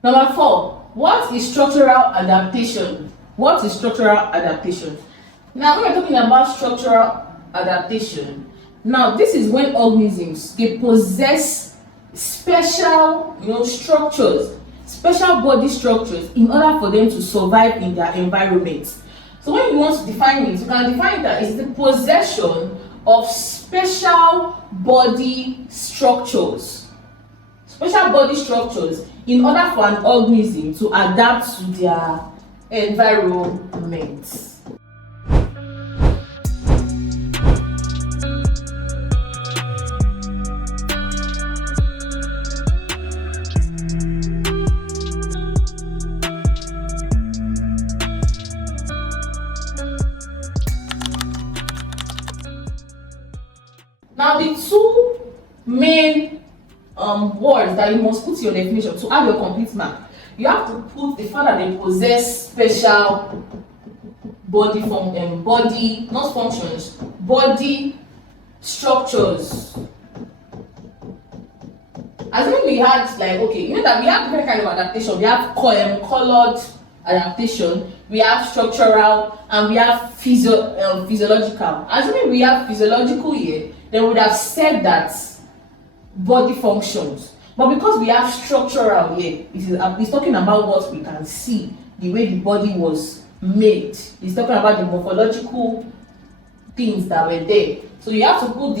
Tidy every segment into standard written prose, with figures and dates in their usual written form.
Number 4, what is structural adaptation? What is structural adaptation? Now, when we're talking about structural adaptation, now this is when organisms, they possess special structures, special body structures in order for them to survive in their environment. So when you want to define it, you can define that as the possession of special body structures. Special body structures in order for an organism to adapt to their environment. Now, the two main words that you must put in your definition to have your complete mark, you have to put the fact that they possess special body not functions, body structures. Assuming we had that we have different kind of adaptation. We have colored adaptation, we have structural, and we have physiological. Assuming we have physiological here, then we would have said that body functions. But because we have structural here, it's talking about what we can see, the way the body was made. It's talking about the morphological things that were there. So you have to put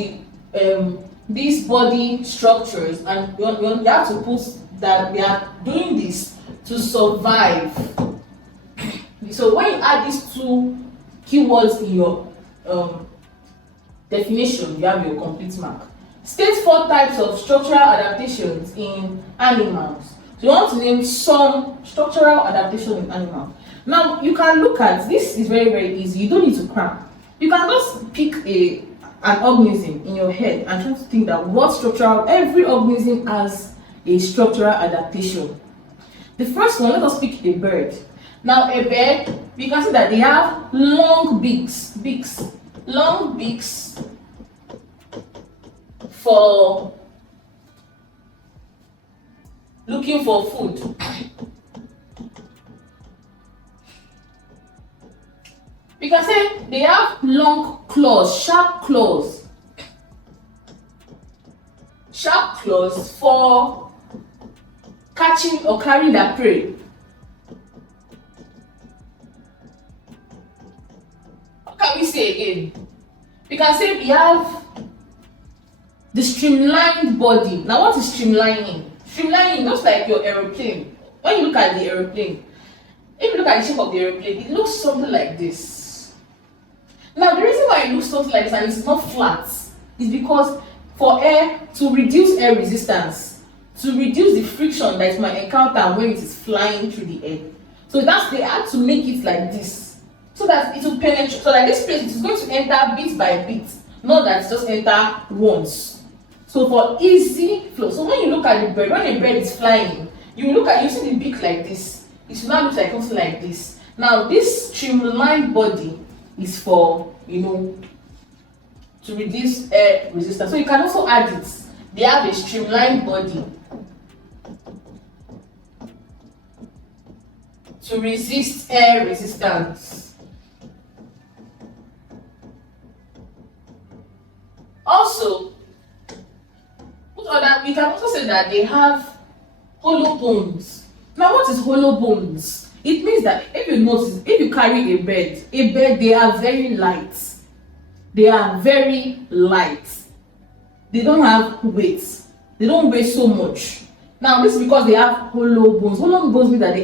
these body structures, and you have to put that we are doing this to survive. So when you add these two keywords in your definition, you have your complete mark. State 4 types of structural adaptations in animals. So you want to name some structural adaptation in animals. Now you can look at this. Is very, very easy. You don't need to cram. You can just pick an organism in your head and try to think that what structural. Every organism has a structural adaptation. The first one, let us pick a bird. Now a bird, we can see that they have long beaks, long beaks for looking for food. We can say they have long claws, sharp claws for catching or carrying their prey. What can we say again? We can say we have the streamlined body. Now, what is streamlining? Streamlining, just like your aeroplane. When you look at the aeroplane, if you look at the shape of the aeroplane, it looks something like this. Now, the reason why it looks something like this and it's not flat is because for air to reduce air resistance, to reduce the friction that it might encounter when it is flying through the air. So they had to make it like this, so that it will penetrate, so that this place is going to enter bit by bit, not that it just enter once. So for easy flow. So when you look at the bird, when a bird is flying, you see the beak like this. It will now look like something like this. Now this streamlined body is for to reduce air resistance. So you can also add it. They have a streamlined body to resist air resistance. Also, we can also say that they have hollow bones. Now, what is hollow bones? It means that if you carry a bird, they are very light. They are very light. They don't have weight. They don't weigh so much. Now, this is because they have hollow bones. Hollow bones mean that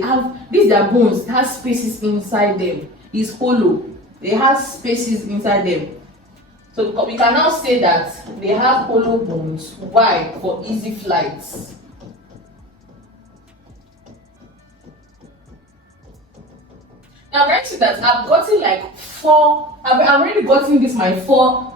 their bones have spaces inside them. It's hollow. They have spaces inside them. So we can now say that they have hollow bones. Why? For easy flights. Now, I'm see that I've gotten like 4. I've already gotten my 4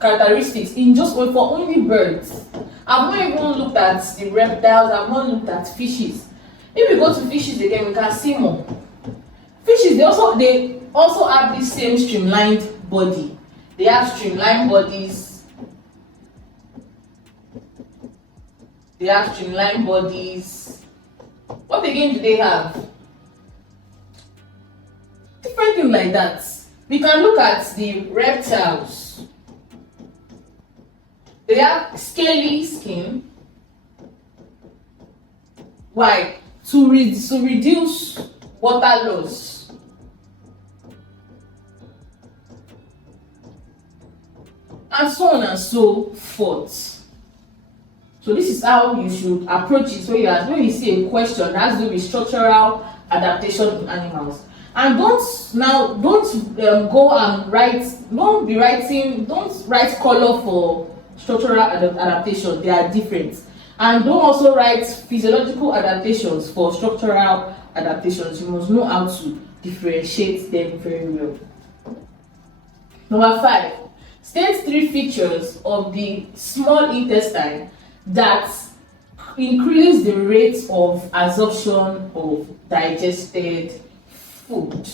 characteristics in just for only birds. I've not even looked at the reptiles. I've not looked at fishes. If we go to fishes again, we can see more. Fishes, they also have the same streamlined body. They have streamlined bodies. They have streamlined bodies. What again do they have? Different things like that. We can look at the reptiles. They have scaly skin. Why? To reduce water loss. And so on and so forth. So this is how you should approach it when you see a question that has to do with structural adaptation in animals. And don't go and write, don't write color for structural adaptation. They are different. And don't also write physiological adaptations for structural adaptations. You must know how to differentiate them very well. Number 5, state 3 features of the small intestine that increase the rate of absorption of digested food.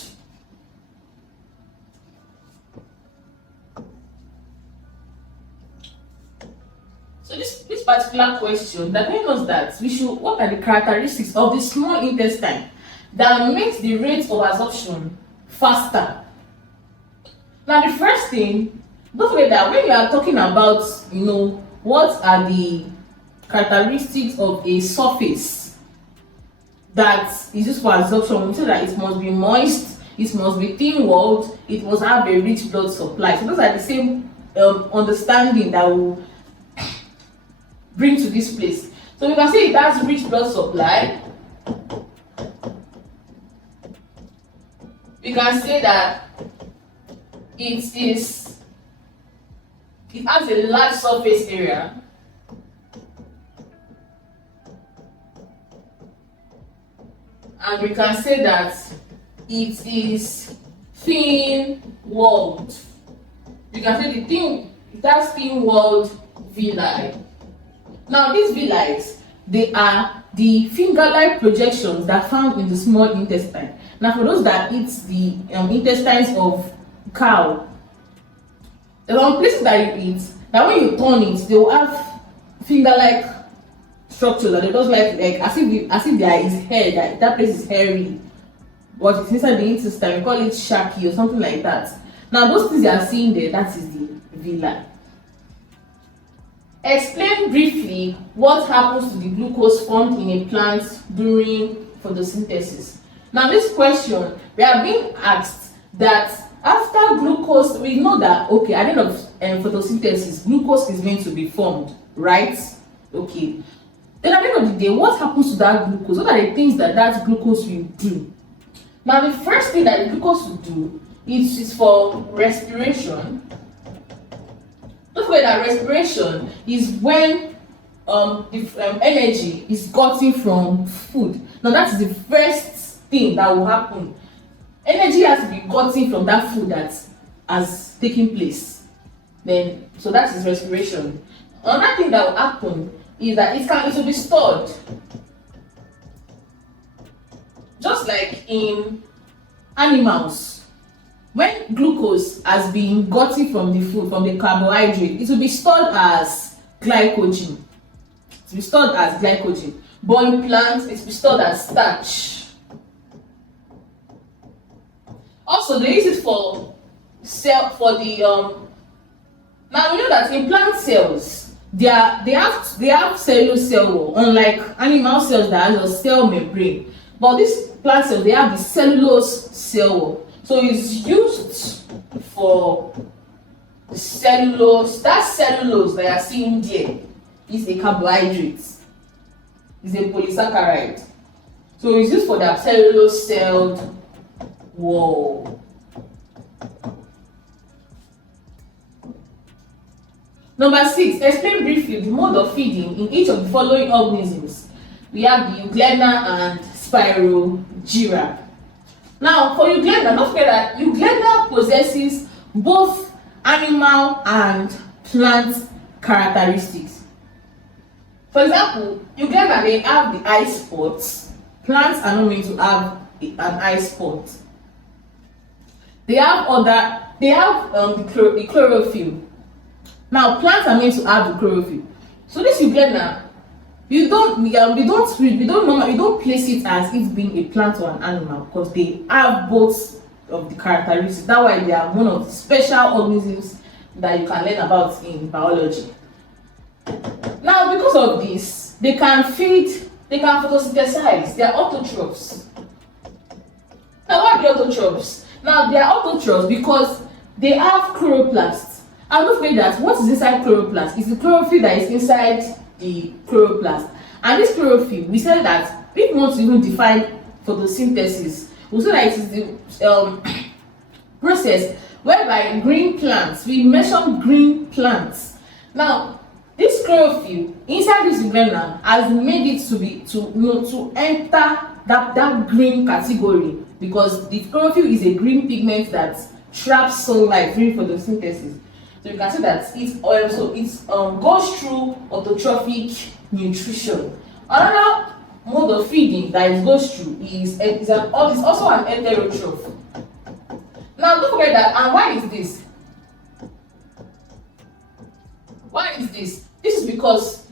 So this particular question that tells us that what are the characteristics of the small intestine that makes the rate of absorption faster. Now the first thing, don't forget that when you are talking about what are the characteristics of a surface that is used for absorption, we say that it must be moist, it must be thin-walled, it must have a rich blood supply. So those are the same understanding that will bring to this place. So we can say it has rich blood supply. We can say that it has a large surface area. And we can say that it is thin-walled. We can say it has thin-walled villi. Now these villi, they are the finger-like projections that are found in the small intestine. Now for those that eat the intestines of cow, there are places that you eat that when you turn it, they will have finger-like structure that they just like as if there is hair, that place is hairy, but it's inside the intestine. We call it shaky or something like that. Now those things you are seeing there, that is the villi. Explain briefly what happens to the glucose formed in a plant during photosynthesis. Now this question, we are being asked that after glucose, we know that at the end of photosynthesis, glucose is going to be formed, right? Okay. Then at the end of the day, what happens to that glucose? What are the things that glucose will do? Now the first thing that the glucose will do is for respiration. Don't forget that respiration is when energy is gotten from food. Now that is the first thing that will happen. Energy has to be gotten from that food that has taken place. So that is respiration. Another thing that will happen is that it will be stored. Just like in animals, when glucose has been gotten from the food, from the carbohydrate, it will be stored as glycogen. It will be stored as glycogen. But in plants, it will be stored as starch. Also, they use it for now we know that in plant cells, they have cellulose cell wall, unlike animal cells that have a cell membrane. But these plant cells, they have the cellulose cell wall. So it's used for the cellulose. That cellulose that you are seeing there is a carbohydrate. It's a polysaccharide. So it's used for the cellulose celled wall. Number 6, explain briefly the mode of feeding in each of the following organisms. We have the euglena and spirogyra. Now, for euglena, don't forget that euglena possesses both animal and plant characteristics. For example, euglena, they have the eye spots. Plants are not meant to have an eye spot. They have the chlorophyll. Now, plants are meant to have the chlorophyll. So this euglena, you don't place it as it being a plant or an animal, because they have both of the characteristics. That's why they are one of the special organisms that you can learn about in biology. Now, because of this, they can photosynthesize. They are autotrophs. Now, why are they autotrophs? Now, they are autotrophs because they have chloroplasts. And don't forget that what is inside chloroplast is the chlorophyll that is inside the chloroplast. And this chlorophyll, we said that if we want to even define photosynthesis, we say that it is the process whereby green plants, we mention green plants. Now, this chlorophyll inside this granule has made it to enter that green category, because the chlorophyll is a green pigment that traps sunlight during photosynthesis. So you can see that it goes through autotrophic nutrition. Another mode of feeding that it goes through is also an heterotroph. Now don't forget that. And why is this? Why is this? This is because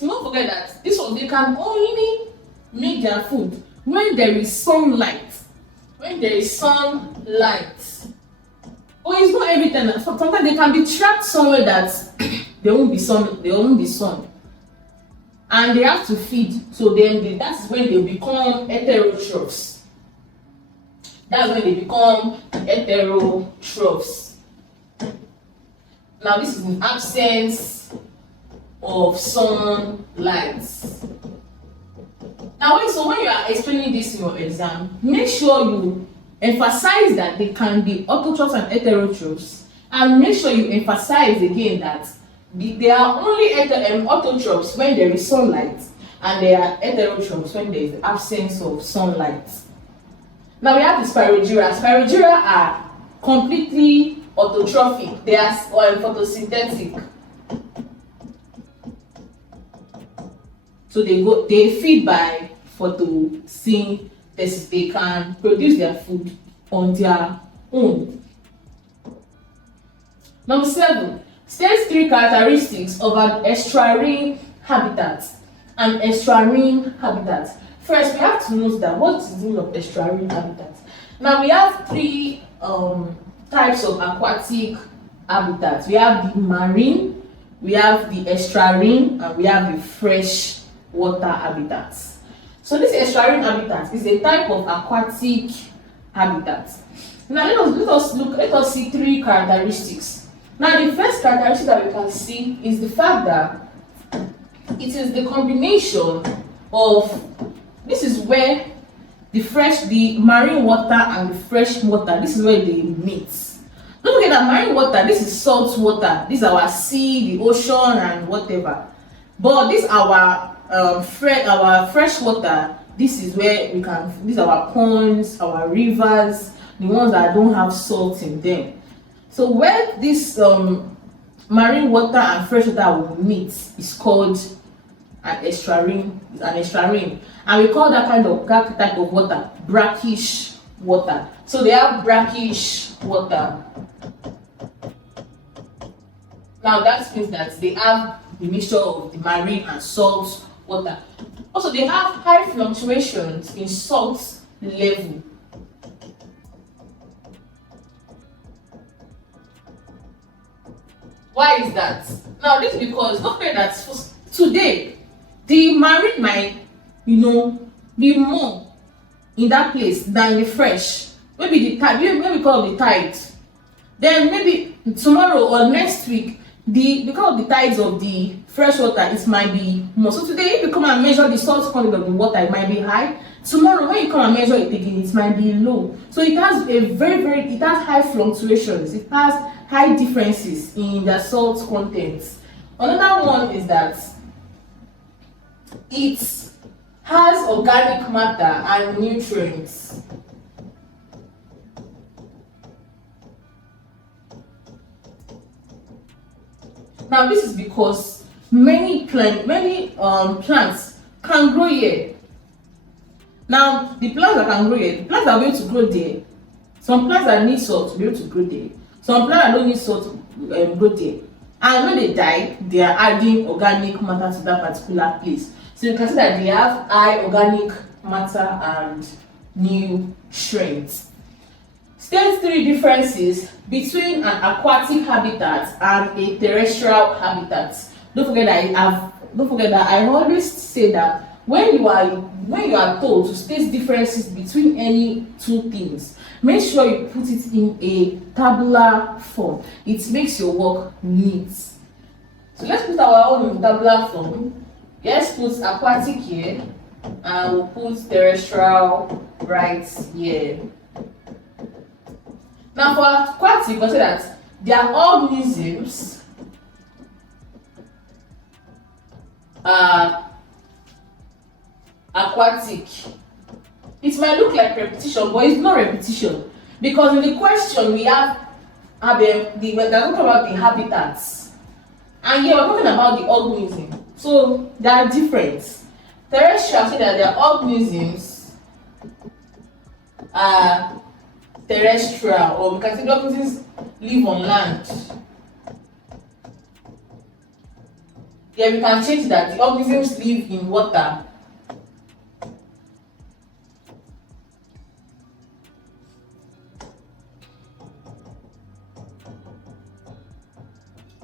don't forget that this one, they can only make their food when there is sunlight. When there is sunlight. But it's not every time. Sometimes they can be trapped somewhere that there won't be sun. And they have to feed. So then that's when they become heterotrophs. That's when they become heterotrophs. Now this is in absence of sunlight. Now when you are explaining this in your exam, make sure you emphasize that they can be autotrophs and heterotrophs, and make sure you emphasize again that they are only autotrophs when there is sunlight, and they are heterotrophs when there is the absence of sunlight. Now we have the spirogyra. Spirogyra are completely autotrophic. They are photosynthetic. So they feed by photosynthesis. They can produce their food on their own. Number 7, state 3 characteristics of an estuarine habitat. An estuarine habitat. First, we have to note that what is the meaning of estuarine habitat. Now we have 3 types of aquatic habitats. We have the marine, we have the estuarine, and we have the fresh water habitats. So this estuarine habitat is a type of aquatic habitat. Now let us see 3 characteristics. Now the first characteristic that we can see is the fact that it is the combination of, this is where the marine water and the fresh water, this is where they meet. Don't forget that marine water, this is salt water, this is our sea, the ocean, and whatever. But this our fresh water, this is where these are our ponds, our rivers, the ones that don't have salt in them. So where this marine water and fresh water will meet is called an estuarine, and we call that type of water brackish water. So they have brackish water. Now that means that they have the mixture of the marine and salt water. Also, they have high fluctuations in salt level. Why is that? Now this is because don't forget that today the marine might be more in that place than the fresh. Maybe the tide, maybe because of the tide. Then maybe tomorrow or next week, because of the tides of the fresh water, it might be more. So today, if you come and measure the salt content of the water, it might be high. Tomorrow, when you come and measure it again, it might be low. So it has it has high fluctuations. It has high differences in the salt content. Another one is that it has organic matter and nutrients. Now this is because many plants can grow here. Now the plants that can grow here, the plants that are able to grow there. Some plants that need salt to be able to grow there. Some plants that don't need salt to grow there. And when they die, they are adding organic matter to that particular place. So you can see that they have high organic matter and nutrients. State 3 differences between an aquatic habitat and a terrestrial habitat. Don't forget that I always say that when you are told to state differences between any two things, make sure you put it in a tabular form. It makes your work neat. So let's put our own in tabular form. Let's put aquatic here and we'll put terrestrial right here. Now for aquatic, you can say that they are organisms aquatic. It might look like repetition, but it's not repetition, because in the question we have we're talking about the habitats, and here we're talking about the organism, so they are different. Terrestrial, say that their organisms are terrestrial, or we can say the organisms live on land. Yeah, we can change that. The organisms live in water.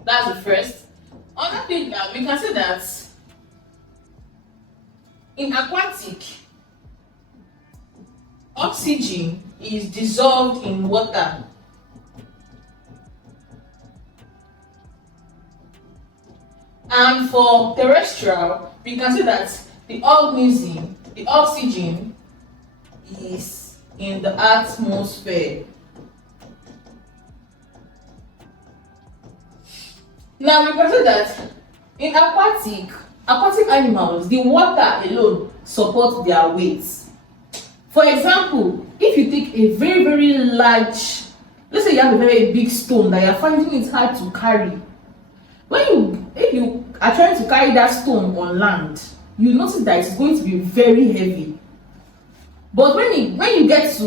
That's the first. Another thing that we can say that in aquatic, oxygen is dissolved in water. And for terrestrial, we can say that the organism, the oxygen is in the atmosphere. Now we can say that in aquatic animals, the water alone supports their weight. For example, if you take a very, very large, let's say you have a very big stone that you're finding it hard to carry. If you are trying to carry that stone on land, you notice that it's going to be very heavy. But when you get to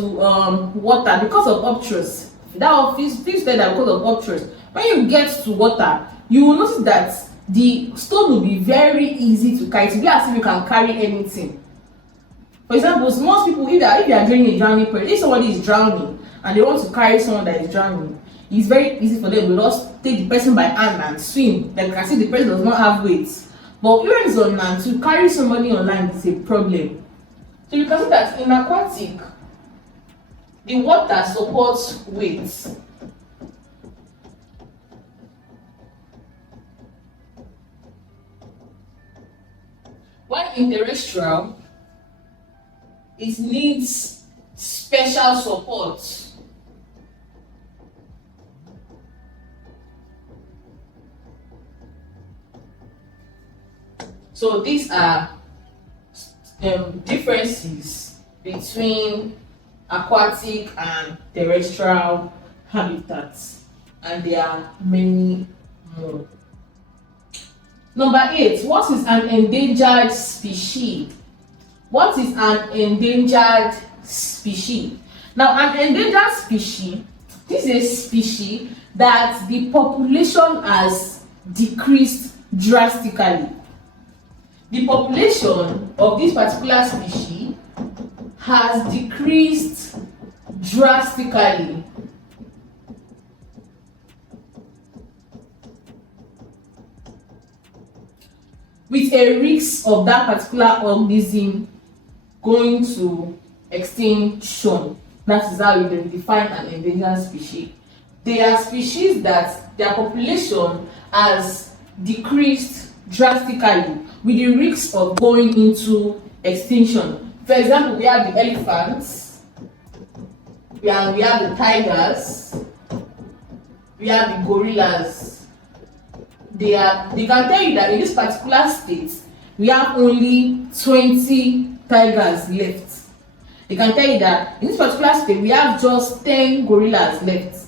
water, because of obtuse, that fish said that because of obtuse, when you get to water, you will notice that the stone will be very easy to carry. It will be as if you can carry anything. For example, most people, if you are doing a drowning person, if somebody is drowning and they want to carry someone that is drowning, it's very easy for them to just take the person by hand and swim. Like you can see, the person does not have weight. But when it's on land, to carry somebody on land is a problem. So you can see that in aquatic, the water supports weight. While in terrestrial, it needs special support. So these are differences between aquatic and terrestrial habitats, and there are many more. Number 8, what is an endangered species? What is an endangered species? Now, an endangered species, this is a species that the population has decreased drastically. The population of this particular species has decreased drastically. With a risk of that particular organism going to extinction. That is how we define an endangered species. They are species that their population has decreased drastically with the risk of going into extinction. For example, we have the elephants, we have the tigers, we have the gorillas. They can tell you that in this particular state, we have only 20 tigers left. They can tell you that in this particular state, we have just 10 gorillas left.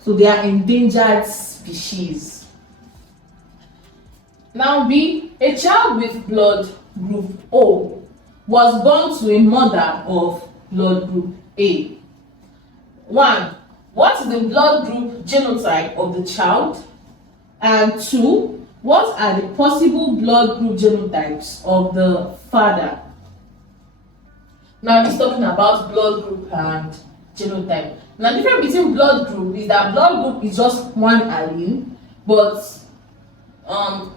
So they are endangered species. Now B, a child with blood group O was born to a mother of blood group A. 1. What is the blood group genotype of the child? And 2, What are the possible blood group genotypes of the father? Now he's talking about blood group and genotype. Now the difference between blood group is that blood group is just one allele, but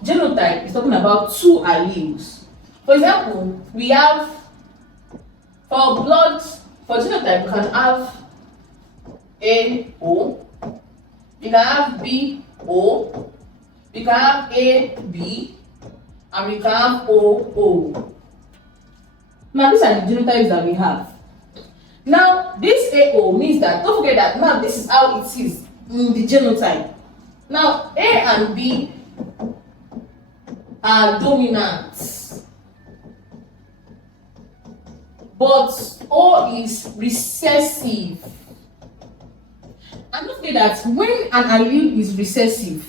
genotype is talking about two alleles. For example, we have for genotype we can have AO, we can have BO, we can have AB, and we can have OO. Now these are the genotypes that we have. Now this AO means that, don't forget that now this is how it is in the genotype. Now A and B are dominant, but O is recessive. And don't forget that when an allele is recessive,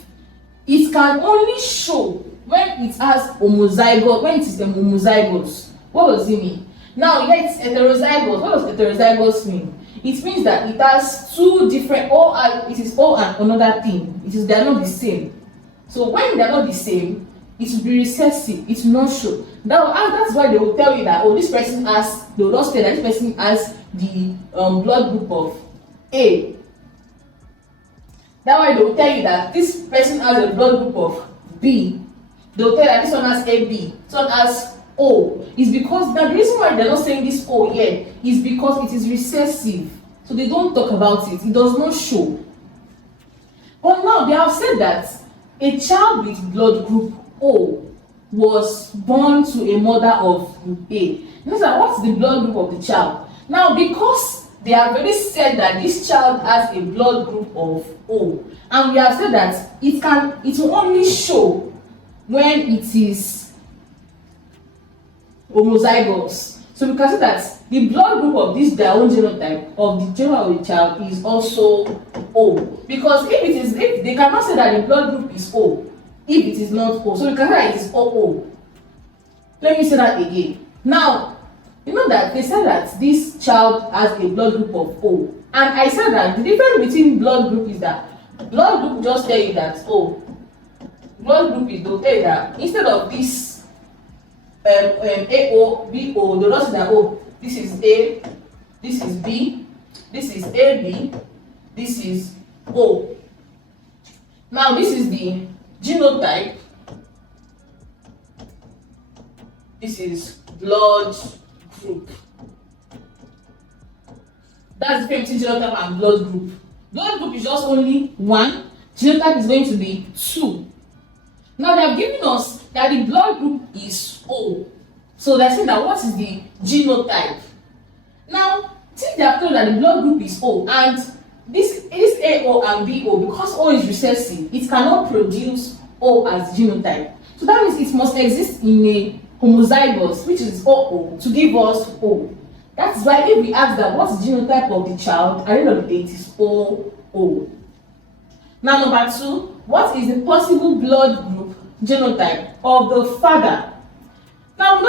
it can only show when it has homozygous, when it is homozygous. What does it mean? Now, it's heterozygous. What does heterozygous mean? It means that it has two different it is O and another thing. They are not the same. So when they are not the same, it will be recessive. It will not show. That's why they will tell you that this person has. They will not say that this person has the blood group of A. That's why they will tell you that this person has a blood group of B. They will tell you that this one has AB. This one has O. Is because the reason why they're not saying this O here is because it is recessive. So they don't talk about it. It does not show. But now they have said that a child with blood group O was born to a mother of group A. Now, what's the blood group of the child? Now, because they have already said that this child has a blood group of O, and we have said that it will only show when it is homozygous. So we can say that the blood group of their own genotype of the general of the child is also O. Because if they cannot say that the blood group is O if it is not O. So we can say that it is OO. Let me say that again. Now, you know that they said that this child has a blood group of O. And I said that the difference between blood group is that blood group just tell you that blood group is they'll tell you that instead of this AO, BO, they'll just say that this is A, this is B, this is AB, this is O. Now this is the genotype. This is blood group. That's the difference between genotype and blood group. Blood group is just only one. Genotype is going to be two. Now they have given us that the blood group is O. So they're saying that what is the genotype? Now, since they have told that the blood group is O, and this is AO and BO, because O is recessive, it cannot produce O as genotype. So that means it must exist in a homozygous, which is OO, to give us O. That's why if we ask that what's the genotype of the child, at the end of the day it is OO. Now number 2, what is the possible blood group genotype of the father? Now we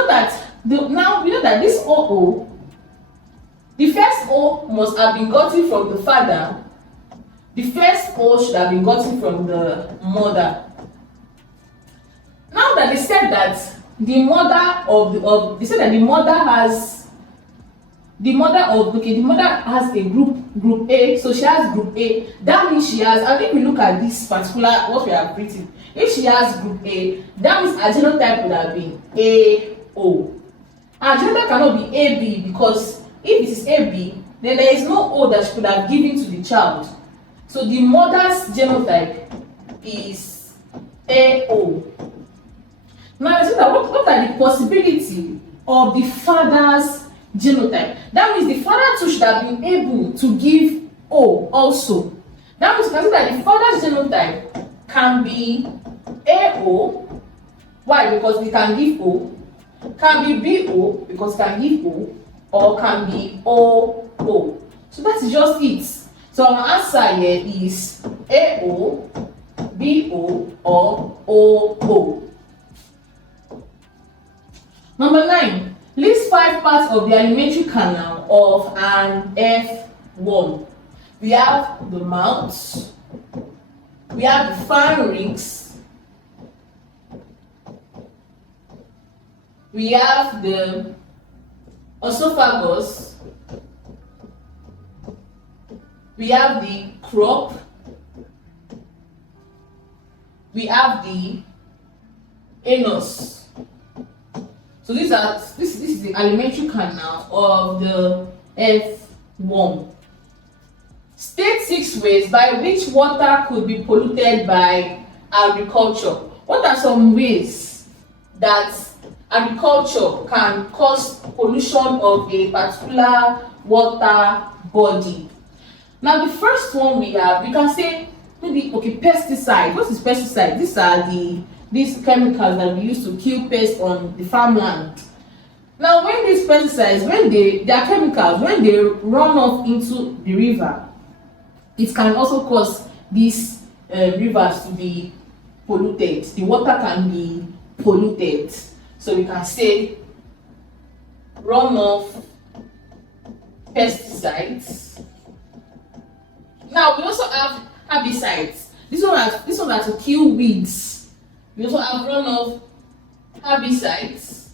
know that this OO, the first O must have been gotten from the father. The first O should have been gotten from the mother. Now that they said that the mother has a group A, so she has group A. That means she has, and if we look at this particular what we have written, if she has group A, that means her genotype would have been AO. Her genotype cannot be AB, because if it is AB, then there is no O that she could have given to the child. So the mother's genotype is AO. Now let's look at what are the possibility of the father's genotype. That means the father too should have been able to give O also. That means we can say that the father's genotype can be AO. Why? Because it can give O. Can be BO, because it can give O, or can be OO. So that is just it. So our answer here is AO, BO, or OO. Number 9, list 5 parts of the alimentary canal of an earthworm. We have the mouth, we have the pharynx, we have the esophagus, we have the crop, we have the anus. So this is the alimentary canal of the earthworm. State 6 ways by which water could be polluted by agriculture. What are some ways that agriculture can cause pollution of a particular water body? Now the first one we can say maybe pesticide. What is pesticide? These are these chemicals that we use to kill pests on the farmland. Now when these pesticides, they are chemicals, when they run off into the river, it can also cause these rivers to be polluted. The water can be polluted. So we can say runoff pesticides. Now we also have herbicides. This one are to kill weeds. We also have runoff herbicides.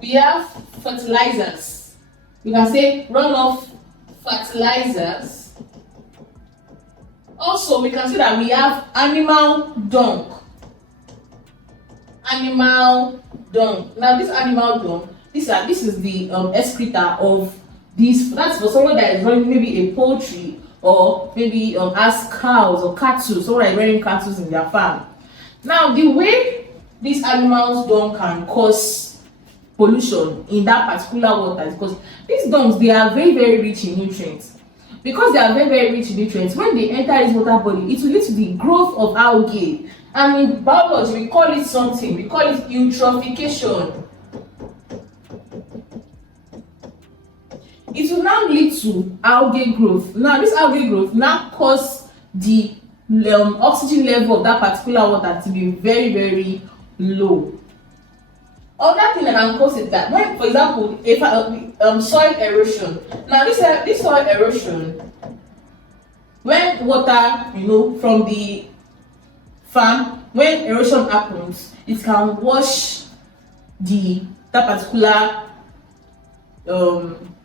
We have fertilizers. We can say runoff fertilizers. Also, we can see that we have animal dung. Animal dung. Now, this animal dung, this is the excreta of this. That's for someone that is running maybe a poultry or maybe has cows or cattle. Someone that is running cattle in their farm. Now, the way these animals dung can cause pollution in that particular water is because these dungs, they are very, very rich in nutrients. Because they are very, very rich in nutrients, when they enter this water body, it will lead to the growth of algae. And in biology, we call it something. We call it eutrophication. It will now lead to algae growth. Now, this algae growth now cause the oxygen level of that particular water to be very, very low. Other thing that can cause it that when, for example, if soil erosion. Now this soil erosion, when water, from the farm, when erosion happens, it can wash that particular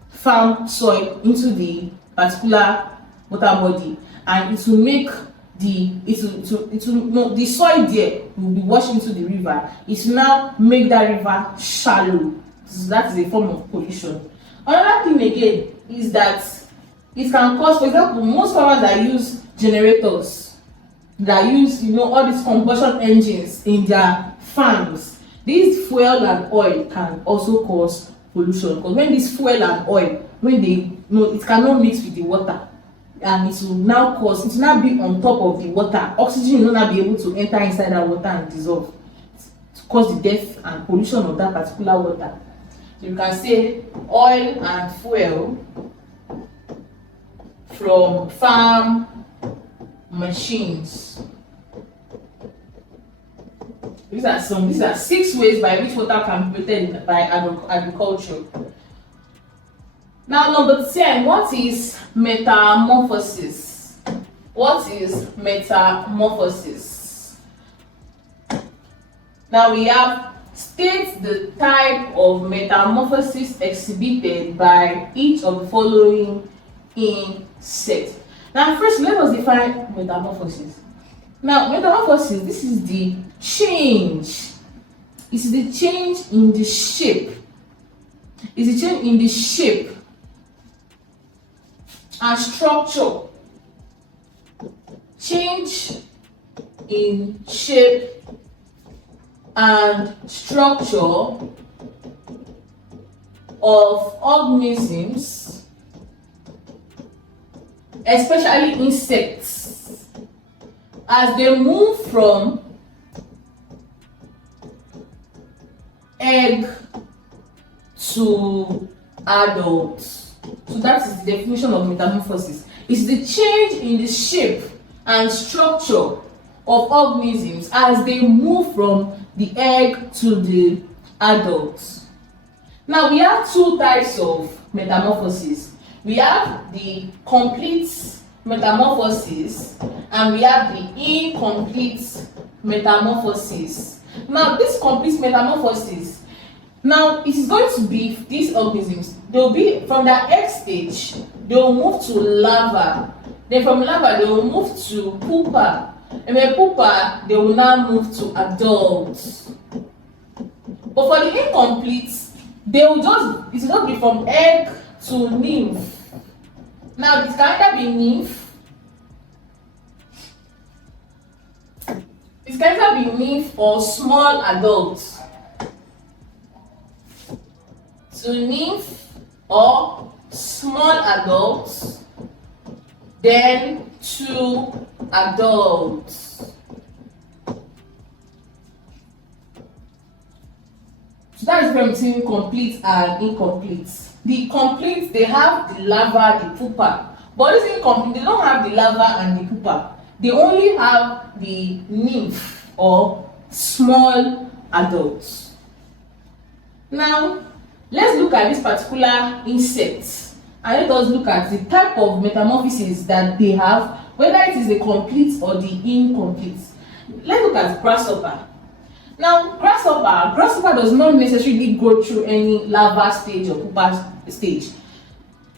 farm soil into the particular water body, and it will make the soil there will be washed into the river. It will now make that river shallow. So that is a form of pollution. Another thing again is that it can cause, for example, most farmers that use generators, that use all these combustion engines in their farms, this fuel and oil can also cause pollution, because when this fuel and oil, when they it cannot mix with the water, and it will now be on top of the water. Oxygen will not be able to enter inside that water and dissolve, to cause the death and pollution of that particular water. So you can say oil and fuel from farm machines. These are 6 ways by which water can be polluted by agriculture. Now, number 10, what is metamorphosis? What is metamorphosis? Now we have state the type of metamorphosis exhibited by each of the following insects. Now, first, let us define metamorphosis. Now, metamorphosis, this is the change. It's the change in the shape. It's the change in the shape and structure. Change in shape and structure of organisms, especially insects, as they move from egg to adults. So that is the definition of metamorphosis. It's the change in the shape and structure of organisms as they move from the egg to the adults. Now we have 2 types of metamorphosis. We have the complete metamorphosis and we have the incomplete metamorphosis. Now this complete metamorphosis, now it is going to be these organisms, they will be from the egg stage, they will move to larva, then from larva they will move to pupa, and then pupa they will now move to adults. But for the incomplete, it will just be from egg to nymph. Now it can either be nymph, or small adult. To nymph or small adults, then to adults. So that is difference between complete and incomplete. The complete, they have the larva, the pupa, but this incomplete, they don't have the larva and the pupa. They only have the nymph or small adults. Now let's look at this particular insect and let us look at the type of metamorphosis that they have, whether it is the complete or the incomplete. Let's look at grasshopper. Now grasshopper does not necessarily go through any larva stage or pupa stage.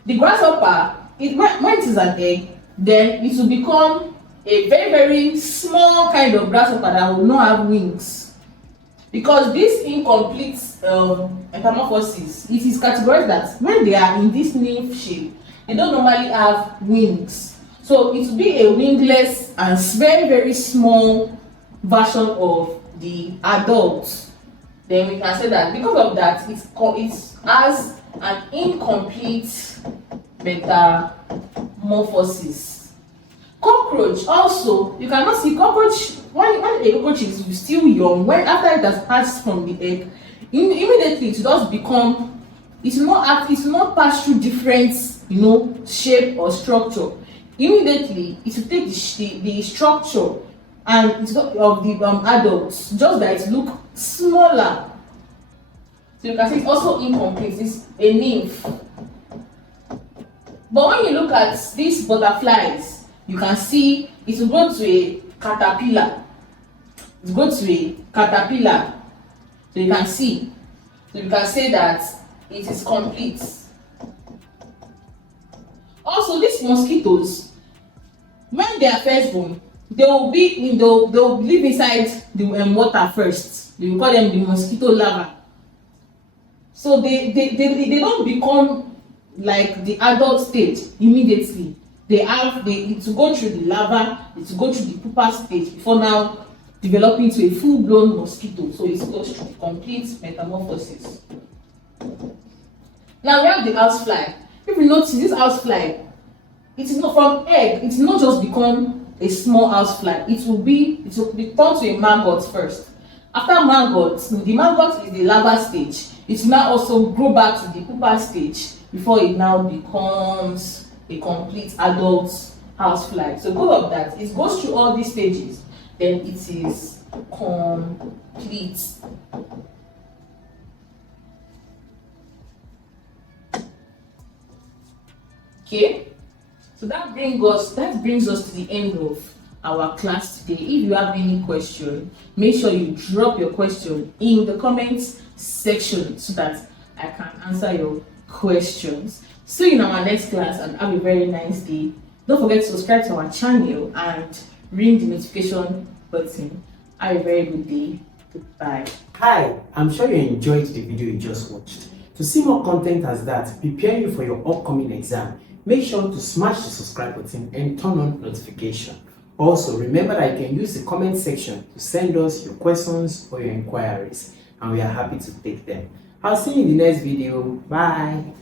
The grasshopper, when it is an egg, then it will become a very, very small kind of grasshopper that will not have wings. Because this incomplete metamorphosis, it is categorized that when they are in this nymph shape, they don't normally have wings. So it will be a wingless and very, very small version of the adult. Then we can say that because of that, it has an incomplete metamorphosis. Cockroach also, you cannot see cockroach when a cockroach is still young. When after it has passed from the egg, immediately it does become, it will not pass through different shape or structure. Immediately it will take the structure and of the adults, just that it look smaller. So you can see it's also incomplete. It's a nymph. But when you look at these butterflies, you can see it will go to a caterpillar. It will go to a caterpillar. So you can see. So you can say that it is complete. Also, these mosquitoes, when they are first born, they will live inside the water first. We will call them the mosquito larvae. So they don't become like the adult stage immediately. It will go through the larva, it will go through the pupa stage before now developing to a full-blown mosquito. So it goes through the complete metamorphosis. Now we have the housefly. If you notice, this housefly, it is not from egg. It will not just become a small housefly. It will be turned to a maggot first. After maggot, the maggot is the larva stage. It will now also grow back to the pupa stage before it now becomes a complete adult housefly. So because of that, it goes through all these stages, then it is complete. Okay, so that brings us to the end of our class today. If you have any question, make sure you drop your question in the comments section so that I can answer your questions. See you in our next class and have a very nice day. Don't forget to subscribe to our channel and ring the notification button. Have a very good day. Goodbye. Hi, I'm sure you enjoyed the video you just watched. To see more content as that, prepare you for your upcoming exam, make sure to smash the subscribe button and turn on notification. Also, remember that you can use the comment section to send us your questions or your inquiries, and we are happy to take them. I'll see you in the next video. Bye.